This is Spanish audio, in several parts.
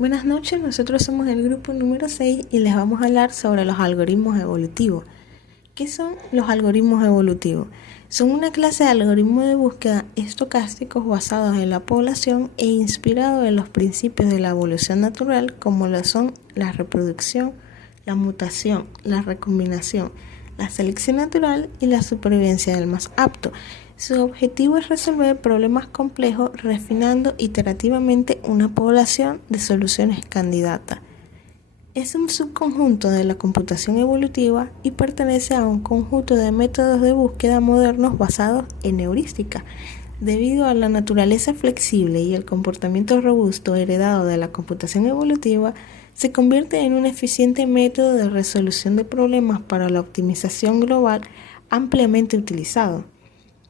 Buenas noches, nosotros somos el grupo número 6 y les vamos a hablar sobre los algoritmos evolutivos. ¿Qué son los algoritmos evolutivos? Son una clase de algoritmos de búsqueda estocásticos basados en la población e inspirados en los principios de la evolución natural como lo son la reproducción, la mutación, la recombinación, la selección natural y la supervivencia del más apto. Su objetivo es resolver problemas complejos refinando iterativamente una población de soluciones candidatas. Es un subconjunto de la computación evolutiva y pertenece a un conjunto de métodos de búsqueda modernos basados en heurística. Debido a la naturaleza flexible y el comportamiento robusto heredado de la computación evolutiva, se convierte en un eficiente método de resolución de problemas para la optimización global ampliamente utilizado.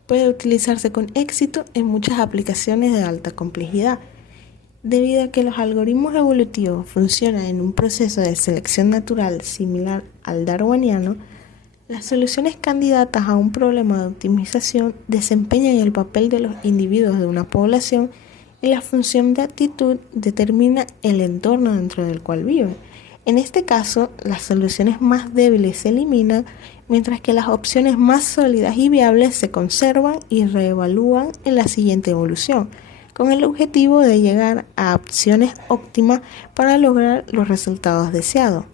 Puede utilizarse con éxito en muchas aplicaciones de alta complejidad. Debido a que los algoritmos evolutivos funcionan en un proceso de selección natural similar al darwiniano, las soluciones candidatas a un problema de optimización desempeñan el papel de los individuos de una población y la función de actitud determina el entorno dentro del cual viven. En este caso, las soluciones más débiles se eliminan, mientras que las opciones más sólidas y viables se conservan y reevalúan en la siguiente evolución, con el objetivo de llegar a opciones óptimas para lograr los resultados deseados.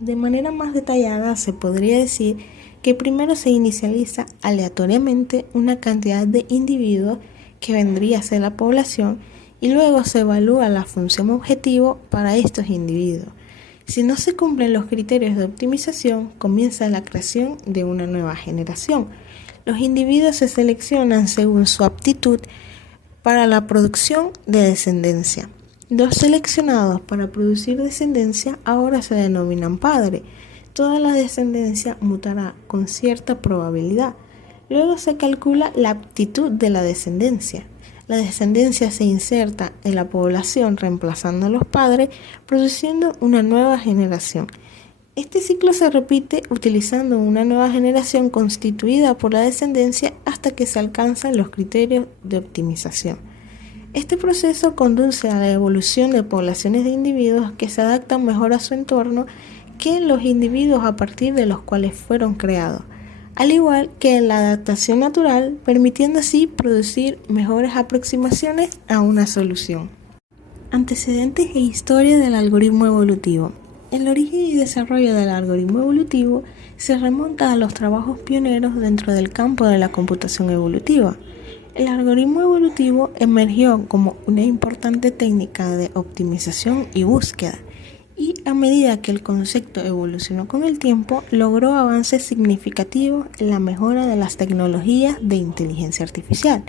De manera más detallada, se podría decir que primero se inicializa aleatoriamente una cantidad de individuos que vendría a ser la población y luego se evalúa la función objetivo para estos individuos. Si no se cumplen los criterios de optimización, comienza la creación de una nueva generación. Los individuos se seleccionan según su aptitud para la producción de descendencia. Los seleccionados para producir descendencia ahora se denominan padres. Toda la descendencia mutará con cierta probabilidad. Luego se calcula la aptitud de la descendencia. La descendencia se inserta en la población reemplazando a los padres, produciendo una nueva generación. Este ciclo se repite utilizando una nueva generación constituida por la descendencia hasta que se alcanzan los criterios de optimización. Este proceso conduce a la evolución de poblaciones de individuos que se adaptan mejor a su entorno que los individuos a partir de los cuales fueron creados, al igual que en la adaptación natural, permitiendo así producir mejores aproximaciones a una solución. Antecedentes e historia del algoritmo evolutivo. El origen y desarrollo del algoritmo evolutivo se remonta a los trabajos pioneros dentro del campo de la computación evolutiva. El algoritmo evolutivo emergió como una importante técnica de optimización y búsqueda, y a medida que el concepto evolucionó con el tiempo, logró avances significativos en la mejora de las tecnologías de inteligencia artificial.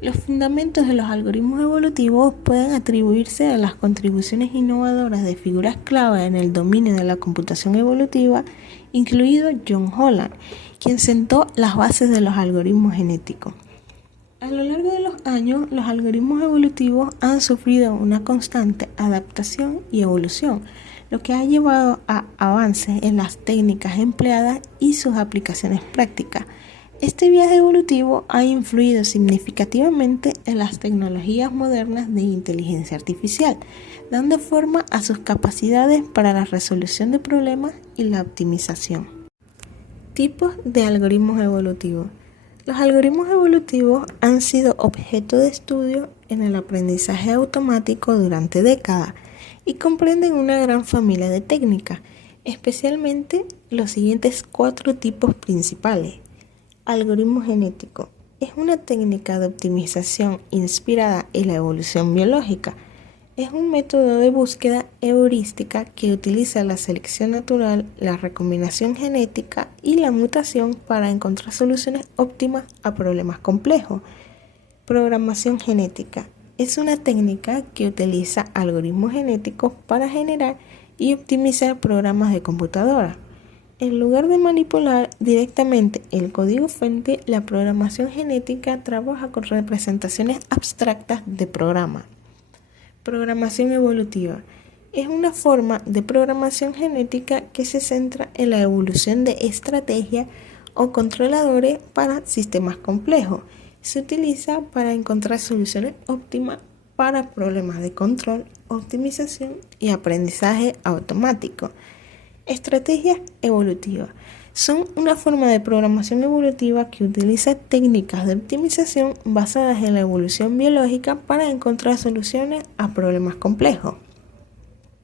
Los fundamentos de los algoritmos evolutivos pueden atribuirse a las contribuciones innovadoras de figuras clave en el dominio de la computación evolutiva, incluido John Holland, quien sentó las bases de los algoritmos genéticos. A lo largo de los años, los algoritmos evolutivos han sufrido una constante adaptación y evolución, lo que ha llevado a avances en las técnicas empleadas y sus aplicaciones prácticas. Este viaje evolutivo ha influido significativamente en las tecnologías modernas de inteligencia artificial, dando forma a sus capacidades para la resolución de problemas y la optimización. Tipos de algoritmos evolutivos. Los algoritmos evolutivos han sido objeto de estudio en el aprendizaje automático durante décadas y comprenden una gran familia de técnicas, especialmente los siguientes 4 tipos principales. Algoritmo genético. Es una técnica de optimización inspirada en la evolución biológica. Es un método de búsqueda heurística que utiliza la selección natural, la recombinación genética y la mutación para encontrar soluciones óptimas a problemas complejos. Programación genética. Es una técnica que utiliza algoritmos genéticos para generar y optimizar programas de computadora. En lugar de manipular directamente el código fuente, la programación genética trabaja con representaciones abstractas de programa. Programación evolutiva. Es una forma de programación genética que se centra en la evolución de estrategias o controladores para sistemas complejos. Se utiliza para encontrar soluciones óptimas para problemas de control optimización y aprendizaje automático. Estrategias evolutivas. Son una forma de programación evolutiva que utiliza técnicas de optimización basadas en la evolución biológica para encontrar soluciones a problemas complejos.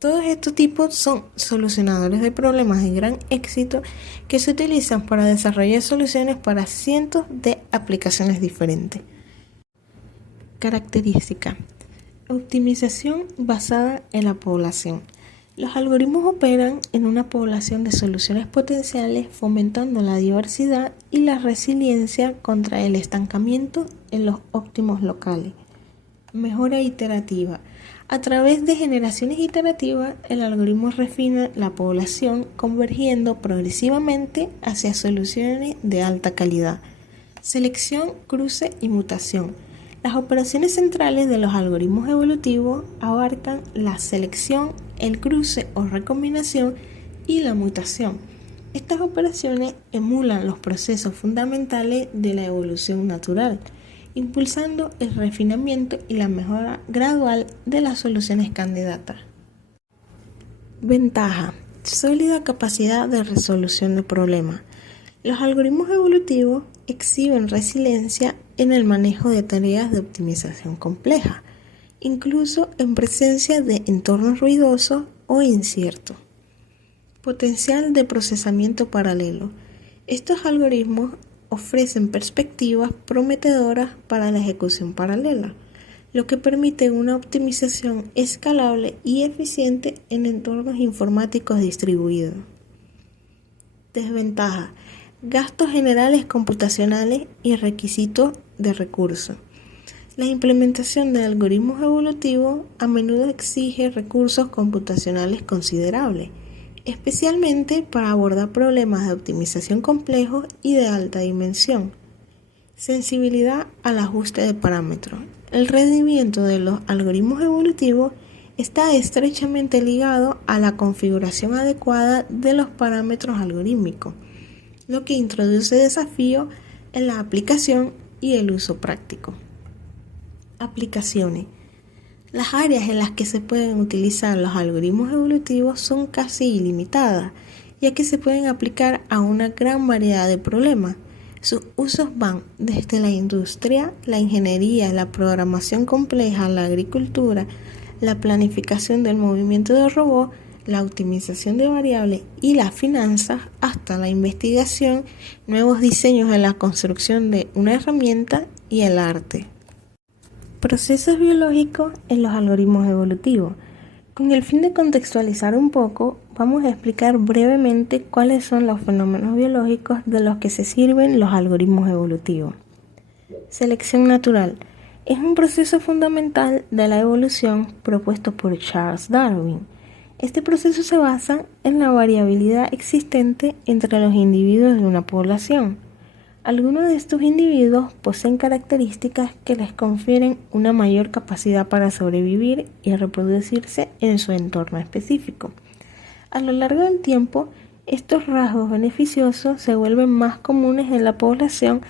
Todos estos tipos son solucionadores de problemas de gran éxito que se utilizan para desarrollar soluciones para cientos de aplicaciones diferentes. Características. Optimización basada en la población. Los algoritmos operan en una población de soluciones potenciales, fomentando la diversidad y la resiliencia contra el estancamiento en los óptimos locales. Mejora iterativa. A través de generaciones iterativas, el algoritmo refina la población, convergiendo progresivamente hacia soluciones de alta calidad. Selección, cruce y mutación. Las operaciones centrales de los algoritmos evolutivos abarcan la selección, el cruce o recombinación y la mutación. Estas operaciones emulan los procesos fundamentales de la evolución natural, impulsando el refinamiento y la mejora gradual de las soluciones candidatas. Ventaja: sólida capacidad de resolución de problemas. Los algoritmos evolutivos exhiben resiliencia en el manejo de tareas de optimización compleja, incluso en presencia de entornos ruidosos o inciertos. Potencial de procesamiento paralelo. Estos algoritmos ofrecen perspectivas prometedoras para la ejecución paralela, lo que permite una optimización escalable y eficiente en entornos informáticos distribuidos. Desventaja: gastos generales computacionales y requisitos de recursos. La implementación de algoritmos evolutivos a menudo exige recursos computacionales considerables, especialmente para abordar problemas de optimización complejos y de alta dimensión. Sensibilidad al ajuste de parámetros. El rendimiento de los algoritmos evolutivos está estrechamente ligado a la configuración adecuada de los parámetros algorítmicos, lo que introduce desafíos en la aplicación y el uso práctico. Aplicaciones. Las áreas en las que se pueden utilizar los algoritmos evolutivos son casi ilimitadas, ya que se pueden aplicar a una gran variedad de problemas. Sus usos van desde la industria, la ingeniería, la programación compleja, la agricultura, la planificación del movimiento de robots, la optimización de variables y las finanzas, hasta la investigación, nuevos diseños en la construcción de una herramienta y el arte. Procesos biológicos en los algoritmos evolutivos. Con el fin de contextualizar un poco, vamos a explicar brevemente cuáles son los fenómenos biológicos de los que se sirven los algoritmos evolutivos. Selección natural. Es un proceso fundamental de la evolución propuesto por Charles Darwin. Este proceso se basa en la variabilidad existente entre los individuos de una población. Algunos de estos individuos poseen características que les confieren una mayor capacidad para sobrevivir y reproducirse en su entorno específico. A lo largo del tiempo, estos rasgos beneficiosos se vuelven más comunes en la población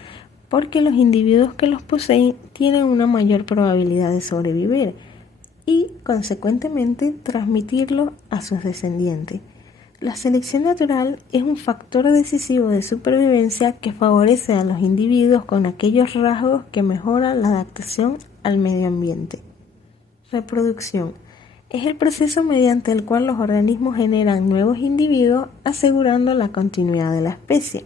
porque los individuos que los poseen tienen una mayor probabilidad de sobrevivir y, consecuentemente, transmitirlo a sus descendientes. La selección natural es un factor decisivo de supervivencia que favorece a los individuos con aquellos rasgos que mejoran la adaptación al medio ambiente. Reproducción. Es el proceso mediante el cual los organismos generan nuevos individuos, asegurando la continuidad de la especie.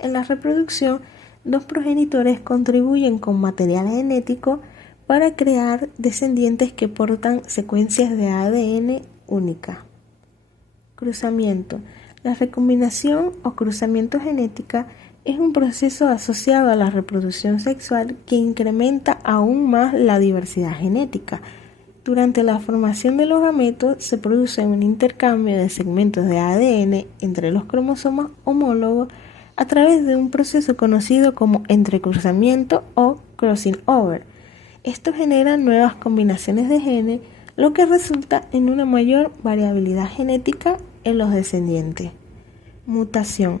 En la reproducción, dos progenitores contribuyen con material genético para crear descendientes que portan secuencias de ADN únicas. Cruzamiento. La recombinación o cruzamiento genética es un proceso asociado a la reproducción sexual que incrementa aún más la diversidad genética. Durante la formación de los gametos se produce un intercambio de segmentos de ADN entre los cromosomas homólogos a través de un proceso conocido como entrecruzamiento o crossing over. Esto genera nuevas combinaciones de genes, lo que resulta en una mayor variabilidad genética en los descendientes. Mutación.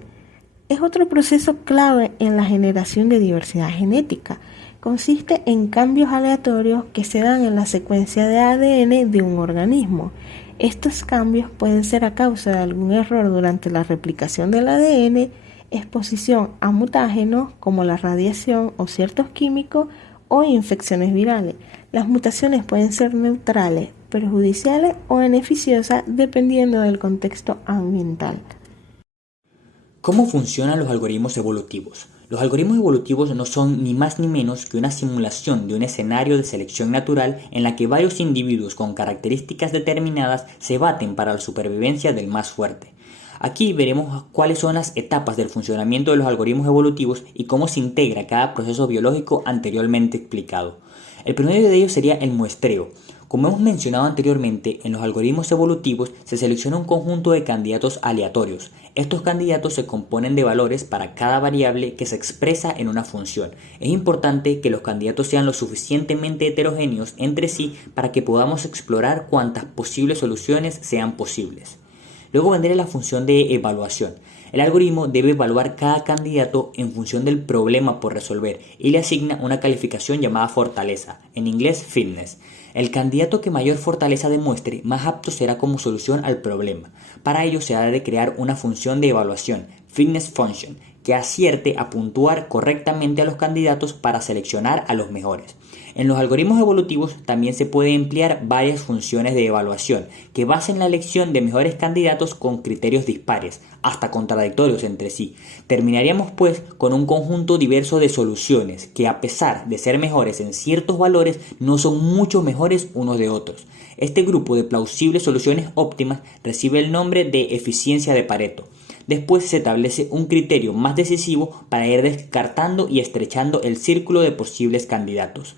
Es otro proceso clave en la generación de diversidad genética. consiste en cambios aleatorios que se dan en la secuencia de ADN de un organismo. Estos cambios pueden ser a causa de algún error durante la replicación del ADN, exposición a mutágenos como la radiación o ciertos químicos o infecciones virales. Las mutaciones pueden ser neutrales, perjudiciales o beneficiosas dependiendo del contexto ambiental. ¿Cómo funcionan los algoritmos evolutivos? Los algoritmos evolutivos no son ni más ni menos que una simulación de un escenario de selección natural en la que varios individuos con características determinadas se baten para la supervivencia del más fuerte. Aquí veremos cuáles son las etapas del funcionamiento de los algoritmos evolutivos y cómo se integra cada proceso biológico anteriormente explicado. El primero de ellos sería el muestreo. Como hemos mencionado anteriormente, en los algoritmos evolutivos se selecciona un conjunto de candidatos aleatorios. Estos candidatos se componen de valores para cada variable que se expresa en una función. Es importante que los candidatos sean lo suficientemente heterogéneos entre sí para que podamos explorar cuantas posibles soluciones sean posibles. Luego vendrá la función de evaluación. El algoritmo debe evaluar cada candidato en función del problema por resolver y le asigna una calificación llamada fortaleza, en inglés fitness. El candidato que mayor fortaleza demuestre, más apto será como solución al problema. Para ello se ha de crear una función de evaluación, fitness function, que acierte a puntuar correctamente a los candidatos para seleccionar a los mejores. En los algoritmos evolutivos también se puede emplear varias funciones de evaluación que basen la elección de mejores candidatos con criterios dispares, hasta contradictorios entre sí. Terminaríamos pues con un conjunto diverso de soluciones que, a pesar de ser mejores en ciertos valores, no son mucho mejores unos de otros. Este grupo de plausibles soluciones óptimas recibe el nombre de eficiencia de Pareto. Después se establece un criterio más decisivo para ir descartando y estrechando el círculo de posibles candidatos.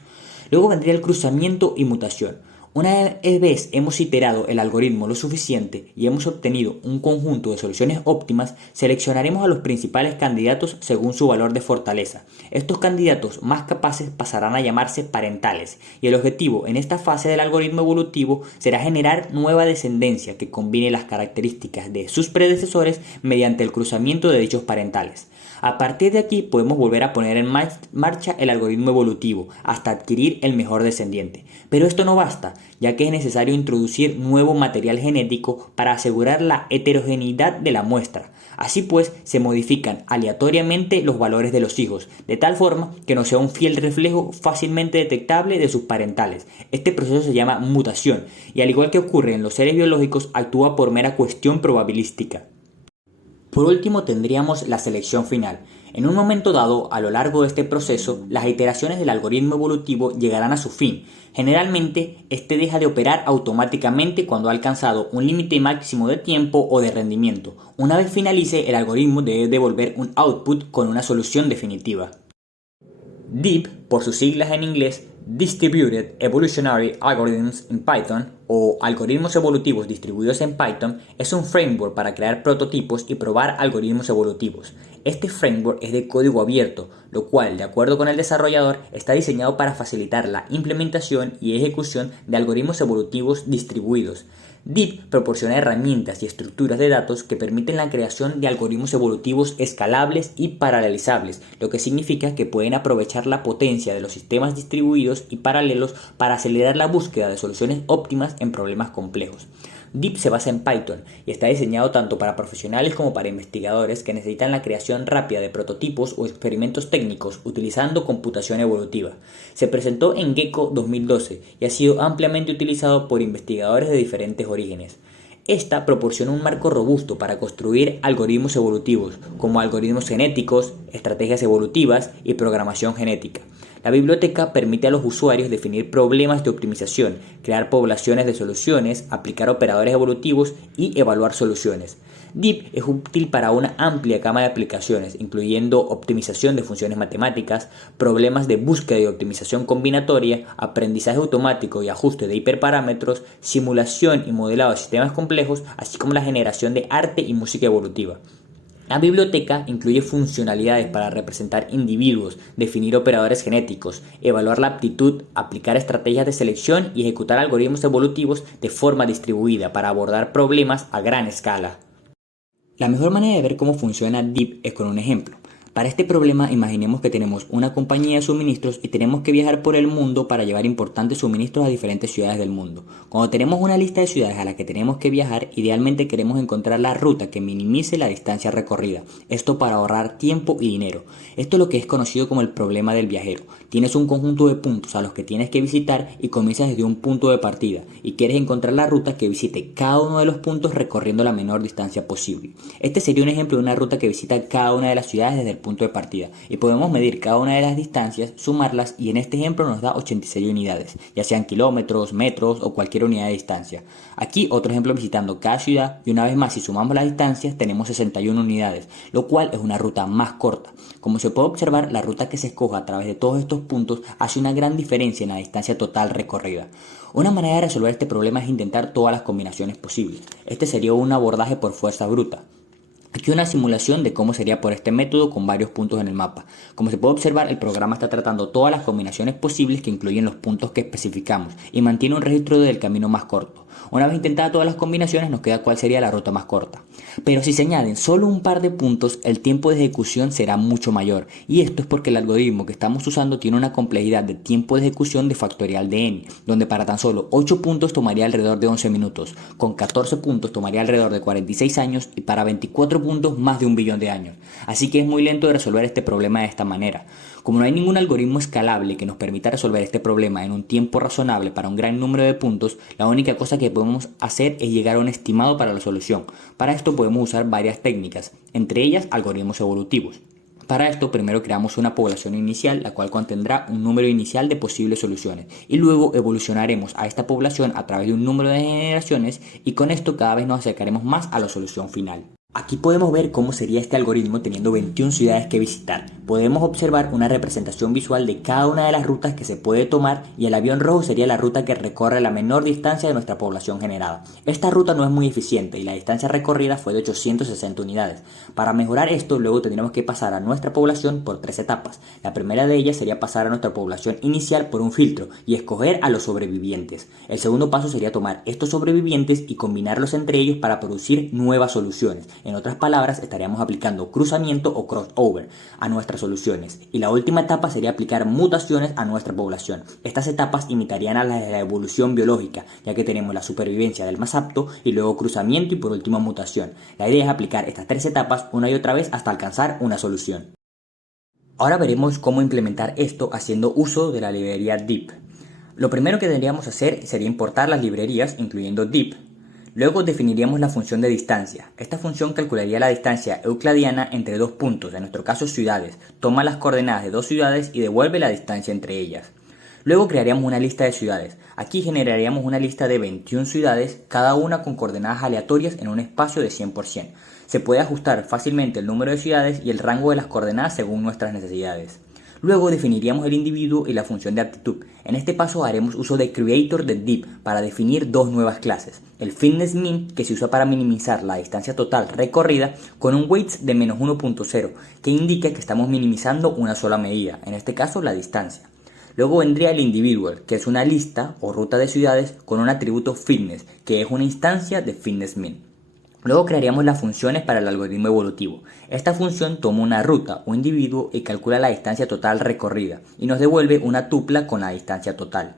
Luego vendría el cruzamiento y mutación. Una vez hemos iterado el algoritmo lo suficiente y hemos obtenido un conjunto de soluciones óptimas, seleccionaremos a los principales candidatos según su valor de fortaleza. Estos candidatos más capaces pasarán a llamarse parentales y el objetivo en esta fase del algoritmo evolutivo será generar nueva descendencia que combine las características de sus predecesores mediante el cruzamiento de dichos parentales. A partir de aquí podemos volver a poner en marcha el algoritmo evolutivo hasta adquirir el mejor descendiente. Pero esto no basta, ya que es necesario introducir nuevo material genético para asegurar la heterogeneidad de la muestra. Así pues, se modifican aleatoriamente los valores de los hijos, de tal forma que no sea un fiel reflejo fácilmente detectable de sus parentales. Este proceso se llama mutación y, al igual que ocurre en los seres biológicos, actúa por mera cuestión probabilística. Por último tendríamos la selección final. En un momento dado, a lo largo de este proceso, las iteraciones del algoritmo evolutivo llegarán a su fin. Generalmente, este deja de operar automáticamente cuando ha alcanzado un límite máximo de tiempo o de rendimiento. Una vez finalice, el algoritmo debe devolver un output con una solución definitiva. DEEP, por sus siglas en inglés, Distributed Evolutionary Algorithms in Python, o algoritmos evolutivos distribuidos en Python, es un framework para crear prototipos y probar algoritmos evolutivos. Este framework es de código abierto, lo cual, de acuerdo con el desarrollador, está diseñado para facilitar la implementación y ejecución de algoritmos evolutivos distribuidos. DEEP proporciona herramientas y estructuras de datos que permiten la creación de algoritmos evolutivos escalables y paralelizables, lo que significa que pueden aprovechar la potencia de los sistemas distribuidos y paralelos para acelerar la búsqueda de soluciones óptimas en problemas complejos. DEEP se basa en Python y está diseñado tanto para profesionales como para investigadores que necesitan la creación rápida de prototipos o experimentos técnicos utilizando computación evolutiva. Se presentó en Gecko 2012 y ha sido ampliamente utilizado por investigadores de diferentes orígenes. Esta proporciona un marco robusto para construir algoritmos evolutivos, como algoritmos genéticos, estrategias evolutivas y programación genética. La biblioteca permite a los usuarios definir problemas de optimización, crear poblaciones de soluciones, aplicar operadores evolutivos y evaluar soluciones. DEEP es útil para una amplia gama de aplicaciones, incluyendo optimización de funciones matemáticas, problemas de búsqueda y optimización combinatoria, aprendizaje automático y ajuste de hiperparámetros, simulación y modelado de sistemas complejos, así como la generación de arte y música evolutiva. La biblioteca incluye funcionalidades para representar individuos, definir operadores genéticos, evaluar la aptitud, aplicar estrategias de selección y ejecutar algoritmos evolutivos de forma distribuida para abordar problemas a gran escala. La mejor manera de ver cómo funciona DEEP es con un ejemplo. Para este problema, imaginemos que tenemos una compañía de suministros y tenemos que viajar por el mundo para llevar importantes suministros a diferentes ciudades del mundo. Cuando tenemos una lista de ciudades a las que tenemos que viajar, idealmente queremos encontrar la ruta que minimice la distancia recorrida. Esto para ahorrar tiempo y dinero. Esto es lo que es conocido como el problema del viajero. Tienes un conjunto de puntos a los que tienes que visitar y comienzas desde un punto de partida y quieres encontrar la ruta que visite cada uno de los puntos recorriendo la menor distancia posible. Este sería un ejemplo de una ruta que visita cada una de las ciudades desde el punto de partida y podemos medir cada una de las distancias, sumarlas y en este ejemplo nos da 86 unidades, ya sean kilómetros, metros o cualquier unidad de distancia. Aquí otro ejemplo visitando cada ciudad y una vez más si sumamos las distancias tenemos 61 unidades, lo cual es una ruta más corta. Como se puede observar, la ruta que se escoja a través de todos estos puntos hace una gran diferencia en la distancia total recorrida. Una manera de resolver este problema es intentar todas las combinaciones posibles. Este sería un abordaje por fuerza bruta. Aquí una simulación de cómo sería por este método con varios puntos en el mapa. Como se puede observar, el programa está tratando todas las combinaciones posibles que incluyen los puntos que especificamos y mantiene un registro del camino más corto. Una vez intentadas todas las combinaciones nos queda cuál sería la ruta más corta. Pero si se añaden solo un par de puntos, el tiempo de ejecución será mucho mayor. Y esto es porque el algoritmo que estamos usando tiene una complejidad de tiempo de ejecución de factorial de n, donde para tan solo 8 puntos tomaría alrededor de 11 minutos, con 14 puntos tomaría alrededor de 46 años y para 24 puntos más de 1 billón de años. Así que es muy lento de resolver este problema de esta manera. Como no hay ningún algoritmo escalable que nos permita resolver este problema en un tiempo razonable para un gran número de puntos, la única cosa que podemos hacer es llegar a un estimado para la solución. Para esto podemos usar varias técnicas, entre ellas algoritmos evolutivos. Para esto primero creamos una población inicial, la cual contendrá un número inicial de posibles soluciones y luego evolucionaremos a esta población a través de un número de generaciones y con esto cada vez nos acercaremos más a la solución final. Aquí podemos ver cómo sería este algoritmo teniendo 21 ciudades que visitar. Podemos observar una representación visual de cada una de las rutas que se puede tomar y el avión rojo sería la ruta que recorre la menor distancia de nuestra población generada. Esta ruta no es muy eficiente y la distancia recorrida fue de 860 unidades. Para mejorar esto, luego tendremos que pasar a nuestra población por 3 etapas. La primera de ellas sería pasar a nuestra población inicial por un filtro y escoger a los sobrevivientes. El segundo paso sería tomar estos sobrevivientes y combinarlos entre ellos para producir nuevas soluciones. En otras palabras, estaríamos aplicando cruzamiento o crossover a nuestras soluciones. Y la última etapa sería aplicar mutaciones a nuestra población. Estas etapas imitarían a la de la evolución biológica, ya que tenemos la supervivencia del más apto y luego cruzamiento y por último mutación. La idea es aplicar estas 3 etapas una y otra vez hasta alcanzar una solución. Ahora veremos cómo implementar esto haciendo uso de la librería Deep. Lo primero que tendríamos que hacer sería importar las librerías, incluyendo Deep. Luego definiríamos la función de distancia. Esta función calcularía la distancia euclidiana entre dos puntos, en nuestro caso ciudades, toma las coordenadas de dos ciudades y devuelve la distancia entre ellas. Luego crearíamos una lista de ciudades. Aquí generaríamos una lista de 21 ciudades, cada una con coordenadas aleatorias en un espacio de 100%. Se puede ajustar fácilmente el número de ciudades y el rango de las coordenadas según nuestras necesidades. Luego definiríamos el individuo y la función de aptitud. En este paso haremos uso de Creator de Deep para definir dos nuevas clases. El Fitness Mean, que se usa para minimizar la distancia total recorrida, con un weights de menos 1.0, que indica que estamos minimizando una sola medida, en este caso la distancia. Luego vendría el Individual, que es una lista o ruta de ciudades con un atributo Fitness, que es una instancia de Fitness Mean. Luego crearíamos las funciones para el algoritmo evolutivo. Esta función toma una ruta o individuo y calcula la distancia total recorrida y nos devuelve una tupla con la distancia total.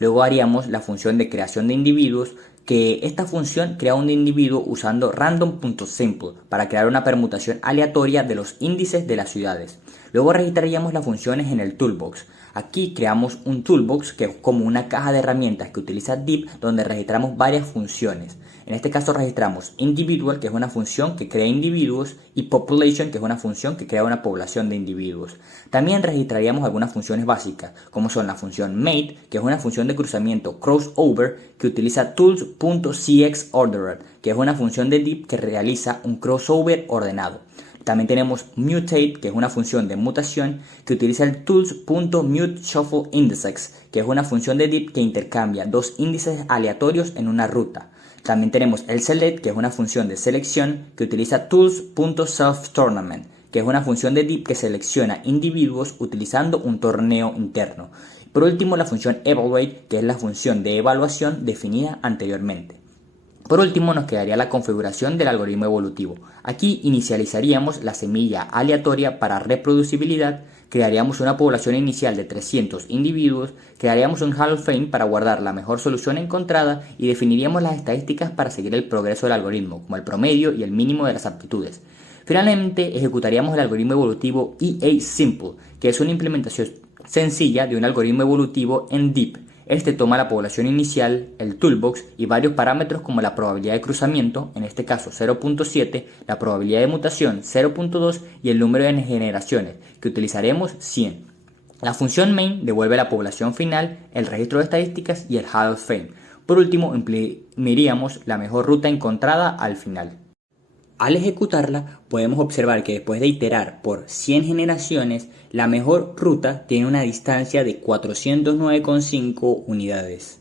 Luego haríamos la función de creación de individuos, que esta función crea un individuo usando random.simple para crear una permutación aleatoria de los índices de las ciudades. Luego registraríamos las funciones en el toolbox. Aquí creamos un toolbox que es como una caja de herramientas que utiliza Deep, donde registramos varias funciones. En este caso registramos individual, que es una función que crea individuos, y population, que es una función que crea una población de individuos. También registraríamos algunas funciones básicas, como son la función mate, que es una función de cruzamiento crossover que utiliza tools.cxordered, que es una función de Deep que realiza un crossover ordenado. También tenemos mutate, que es una función de mutación que utiliza el tools.muteShuffleIndex, que es una función de Deep que intercambia dos índices aleatorios en una ruta. También tenemos el select, que es una función de selección que utiliza tools.selfTournament, que es una función de Deep que selecciona individuos utilizando un torneo interno. Por último, la función evaluate, que es la función de evaluación definida anteriormente. Por último, nos quedaría la configuración del algoritmo evolutivo. Aquí inicializaríamos la semilla aleatoria para reproducibilidad, crearíamos una población inicial de 300 individuos, crearíamos un Hall of Fame para guardar la mejor solución encontrada y definiríamos las estadísticas para seguir el progreso del algoritmo, como el promedio y el mínimo de las aptitudes. Finalmente, ejecutaríamos el algoritmo evolutivo EA-Simple, que es una implementación sencilla de un algoritmo evolutivo en Deep. Este toma la población inicial, el toolbox y varios parámetros como la probabilidad de cruzamiento, en este caso 0.7, la probabilidad de mutación 0.2 y el número de generaciones, que utilizaremos 100. La función main devuelve la población final, el registro de estadísticas y el Hall of Fame. Por último, imprimiríamos la mejor ruta encontrada al final. Al ejecutarla, podemos observar que después de iterar por 100 generaciones, la mejor ruta tiene una distancia de 409,5 unidades.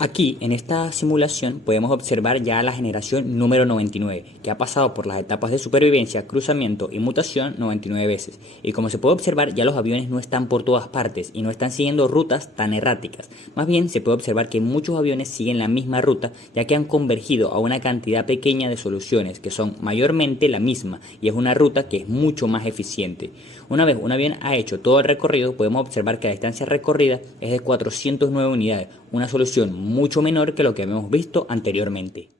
Aquí, en esta simulación, podemos observar ya la generación número 99, que ha pasado por las etapas de supervivencia, cruzamiento y mutación 99 veces. Y como se puede observar, ya los aviones no están por todas partes y no están siguiendo rutas tan erráticas. Más bien, se puede observar que muchos aviones siguen la misma ruta, ya que han convergido a una cantidad pequeña de soluciones, que son mayormente la misma, y es una ruta que es mucho más eficiente. Una vez un avión ha hecho todo el recorrido, podemos observar que la distancia recorrida es de 409 unidades, una solución mucho menor que lo que habíamos visto anteriormente.